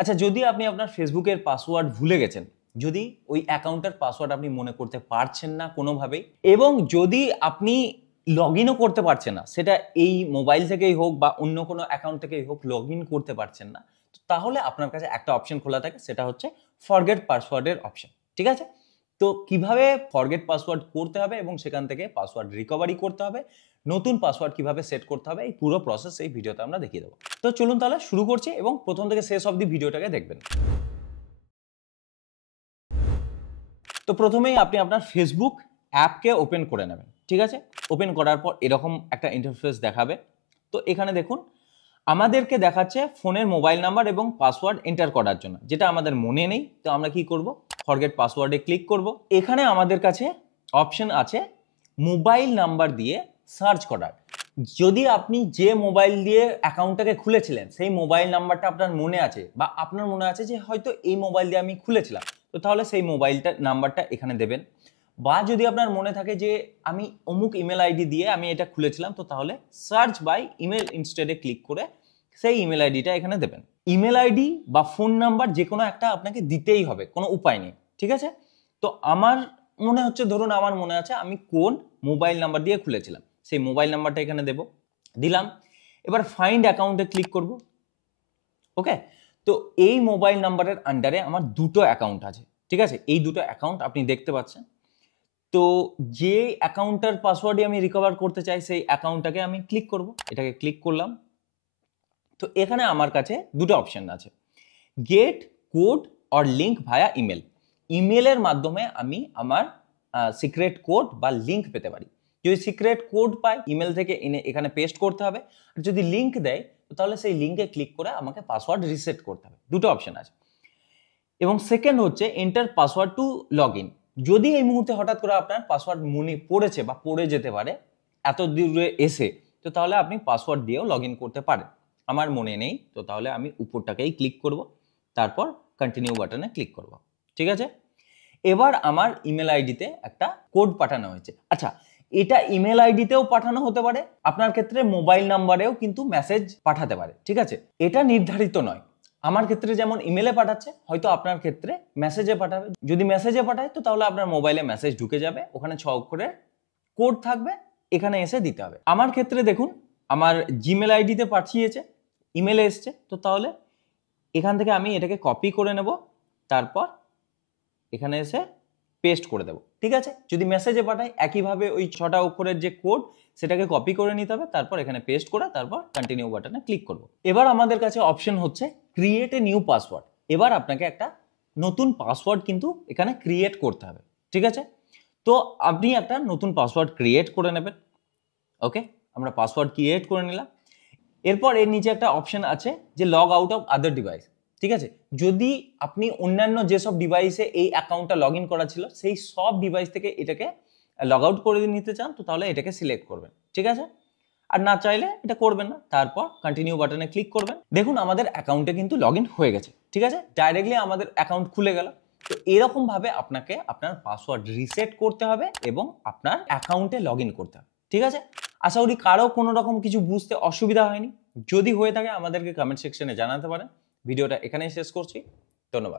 আচ্ছা, যদি আপনি আপনার ফেসবুকের পাসওয়ার্ড ভুলে গেছেন, যদি ওই অ্যাকাউন্টের পাসওয়ার্ড আপনি মনে করতে পারছেন না কোনোভাবেই, এবং যদি আপনি লগইনও করতে পারছেন না, সেটা এই মোবাইল থেকেই হোক বা অন্য কোনো অ্যাকাউন্ট থেকেই হোক, লগইন করতে পারছেন না, তো তাহলে আপনার কাছে একটা অপশন খোলা থাকে, সেটা হচ্ছে ফরগেট পাসওয়ার্ডের অপশন। ঠিক আছে? তো কিভাবে ফরগেট পাসওয়ার্ড করতে হবে এবং সেখান থেকে পাসওয়ার্ড রিকভারি করতে হবে, নতুন পাসওয়ার্ড কিভাবে সেট করতে হবে, এই পুরো প্রসেস এই ভিডিওতে আমরা দেখিয়ে দেবো। তো চলুন তাহলে শুরু করছি এবং প্রথম থেকে শেষ অবধি ভিডিওটাকে দেখবেন। তো প্রথমেই আপনি আপনার ফেসবুক অ্যাপকে ওপেন করে নেবেন। ঠিক আছে? ওপেন করার পর এরকম একটা ইন্টারফেস দেখাবে। তো এখানে দেখুন আমাদেরকে দেখাচ্ছে ফোনের মোবাইল নাম্বার এবং পাসওয়ার্ড এন্টার করার জন্য, যেটা আমাদের মনে নেই। তো আমরা কি করব? ফরগেট পাসওয়ার্ডে ক্লিক করব। এখানে আমাদের কাছে অপশন আছে মোবাইল নাম্বার দিয়ে সার্চ করার। যদি আপনি যে মোবাইল দিয়ে অ্যাকাউন্টটাকে খুলেছিলেন সেই মোবাইল নাম্বারটা আপনার মনে আছে, বা আপনার মনে আছে যে হয়তো এই মোবাইল দিয়ে আমি খুলেছিলাম, তো তাহলে সেই মোবাইলটার নাম্বারটা এখানে দেবেন। বা যদি আপনার মনে থাকে যে আমি অমুক ইমেল আইডি দিয়ে আমি এটা খুলেছিলাম, তো তাহলে সার্চ বাই ইমেল ইনস্টেডে ক্লিক করে সেই ইমেল আইডিটা এখানে দেবেন। ইমেল আইডি বা ফোন নাম্বার যে কোনো একটা আপনাকে দিতেই হবে, কোনো উপায় নেই। ঠিক আছে? তো আমার মনে হচ্ছে, ধরুন আমার মনে আছে আমি কোন মোবাইল নাম্বার দিয়ে খুলেছিলাম, সেই মোবাইল নাম্বারটা এখানে দেব। দিলাম। এবার ফাইন্ড অ্যাকাউন্টে ক্লিক করব। ওকে? তো এই মোবাইল নাম্বারের আন্ডারে আমার দুটো অ্যাকাউন্ট আছে। ঠিক আছে? এই দুটো অ্যাকাউন্ট আপনি দেখতে পাচ্ছেন। তো যে অ্যাকাউন্টটার পাসওয়ার্ডই আমি রিকভার করতে চাই, সেই অ্যাকাউন্টটাকে আমি ক্লিক করব। এটাকে ক্লিক করলাম। তো এখানে আমার কাছে দুটো অপশন আছে, gate code or link via email. ইমেলের মাধ্যমে আমি আমার সিক্রেট কোড বা লিঙ্ক পেতে পারি। যদি সিক্রেট কোড পাই, ইমেল থেকে এনে এখানে পেস্ট করতে হবে। আর যদি লিঙ্ক দেয়, তাহলে সেই লিঙ্কে ক্লিক করে আমাকে পাসওয়ার্ড রিসেট করতে হবে। দুটো অপশন আছে। এবং সেকেন্ড হচ্ছে enter password to log in. যদি এই মুহূর্তে হঠাৎ করে আপনার পাসওয়ার্ড মনে পড়েছে বা পড়ে যেতে পারে এত দূরে এসে, তো তাহলে আপনি পাসওয়ার্ড দিয়েও লগ ইন করতে পারেন। আমার মনে নেই, তো তাহলে আমি উপরটাকেই ক্লিক করব, তারপর কন্টিনিউ বাটনে ক্লিক করব। ঠিক আছে? এবার আমার ইমেল আইডিতে একটা কোড পাঠানো হয়েছে। আচ্ছা, এটা ইমেল আইডিতেও পাঠানো হতে পারে, আপনার ক্ষেত্রে মোবাইল নাম্বারেও কিন্তু মেসেজ পাঠাতে পারে। ঠিক আছে? এটা নির্ধারিত নয়। আমার ক্ষেত্রে যেমন ইমেলে পাঠাচ্ছে, হয়তো আপনার ক্ষেত্রে মেসেজে পাঠাবে। যদি মেসেজে পাঠায়, তো তাহলে আপনার মোবাইলে মেসেজ ঢুকে যাবে, ওখানে 6 অক্ষরের কোড থাকবে, এখানে এসে দিতে হবে। আমার ক্ষেত্রে দেখুন আমার জিমেল আইডিতে পাঠিয়েছে, ইমেলে এসছে, তো তাহলে এখান থেকে আমি এটাকে কপি করে নেব, তারপর এখানে এসে পেস্ট করে দেবো। ঠিক আছে? যদি মেসেজে পাঠাই, একইভাবে ওই 6টা অক্ষরের যে কোড, সেটাকে কপি করে নিতে হবে, তারপর এখানে পেস্ট করে তারপর কন্টিনিউ বাটনে ক্লিক করব। এবার আমাদের কাছে অপশন হচ্ছে ক্রিয়েট এ নিউ পাসওয়ার্ড। এবার আপনাকে একটা নতুন পাসওয়ার্ড কিন্তু এখানে ক্রিয়েট করতে হবে। ঠিক আছে? তো আপনি একটা নতুন পাসওয়ার্ড ক্রিয়েট করে নেবেন। ওকে? আমরা পাসওয়ার্ড ক্রিয়েট করে নিলাম। এরপর এর নিচে একটা অপশন আছে যে log out of other device. ঠিক আছে? যদি আপনি অন্যান্য যেসব ডিভাইসে এই অ্যাকাউন্টটা লগ ইন করা ছিল, সেই সব ডিভাইস থেকে এটাকে লগ আউট করে নিতে চান, তো তাহলে এটাকে সিলেক্ট করবেন। ঠিক আছে? আর না চাইলে এটা করবেন না, তারপর কন্টিনিউ বাটনে ক্লিক করবেন। দেখুন আমাদের অ্যাকাউন্টে কিন্তু লগ ইন হয়ে গেছে। ঠিক আছে? ডাইরেক্টলি আমাদের অ্যাকাউন্ট খুলে গেল। তো এরকম ভাবে আপনাকে আপনার পাসওয়ার্ড রিসেট করতে হবে এবং আপনার অ্যাকাউন্টে লগ ইন করতে হবে। ঠিক আছে? আশা করি কারো কোনো রকম কিছু বুঝতে অসুবিধা হয়নি। যদি হয়ে থাকে আমাদেরকে কমেন্ট সেকশনে জানাতে পারেন। ভিডিওটা এখানেই শেষ করছি। ধন্যবাদ।